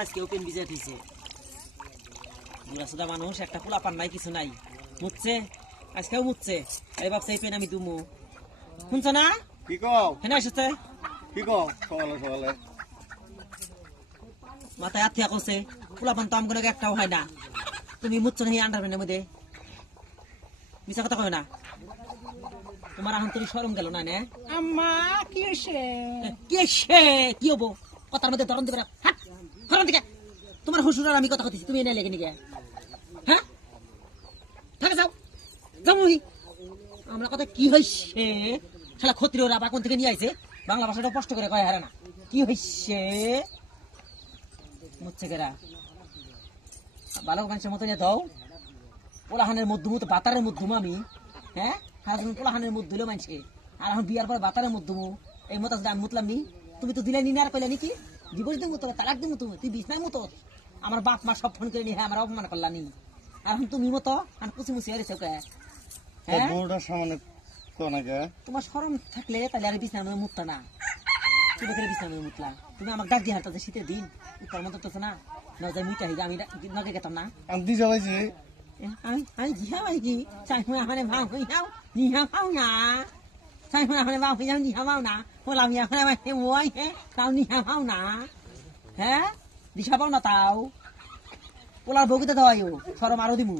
আজকেও পেন ভিজে দিছে বুড়া মানুষ একটা পোলা পান নাই কিছু নাই মুচ্ছে আজকেও মুচ্ছে এই বাপ সেই পেন আমি দুমু শুনছ না কি কও হেনা এসেছে কি কও সকালে সকালে মাথায় হাত থেকে করছে পোলা পান তো আমগুলো একটাও হয় না তুমি মুচ্ছ না আন্ডারম্যানের মধ্যে মিশা কথা কয় না তোমার এখন তুমি সরম গেল না নে আম্মা কি হয়েছে কি সে কি হবো কথার মধ্যে ধরন দেবে না হাট ধরন দিকে তোমার শ্বশুর আর আমি কথা কথা তুমি এনে লেগে নিকে হ্যাঁ থাকে যাও যাও মুহি আমরা কথা কি হয়েছে শালা ক্ষত্রিয় ওরা আবার কোন থেকে নিয়ে আইছে বাংলা ভাষাটা কষ্ট করে কয় হারে না কি হয়েছে মুচ্ছে গেরা ভালো মানুষের মতো নিয়ে দাও পোলাহানের মধ্যমু তো বাতারের মধ্যমু আমি হ্যাঁ হাজবেন্ড পোলাহানের মধ্যে দিল মানুষকে আর এখন বিয়ার পর বাতারের মধ্যমু এই মতো আমি মুতলাম নি তুমি তো দিলে নি আর কইলে নাকি ডিভোর্স দিব তো তালাক দিব তুমি তুই বিছনার মতো আমার বাপ মা সব ফোন করে নি হ্যাঁ আমার অপমান করলা নি আর এখন তুমি মতো আর কুচি মুচি আরেছো কে হ্যাঁ বউটার সামনে কোনাকে তোমার শরম থাকলে তাহলে আর বিছনার মধ্যে মুততা না তুমি করে বিছনার মধ্যে মুতলা তুমি আমার ডাক দিয়ে হাঁটাতে শীতের দিন উত্তর মতো তো না না যাই মুইটা হিগা আমি নগে গেতাম না আমি দি জ্বালাইছি ai chỉ hao ai gì sai hoa hoa này vào cái hao gì hao nhà sai hoa này vào cái hao gì hao nà hoa làm nhà hoa này cái muối hết tao gì hao nà hả đi sao bao nà tao পোলার বউকে তো দেওয়াইও সরম আরো দিমু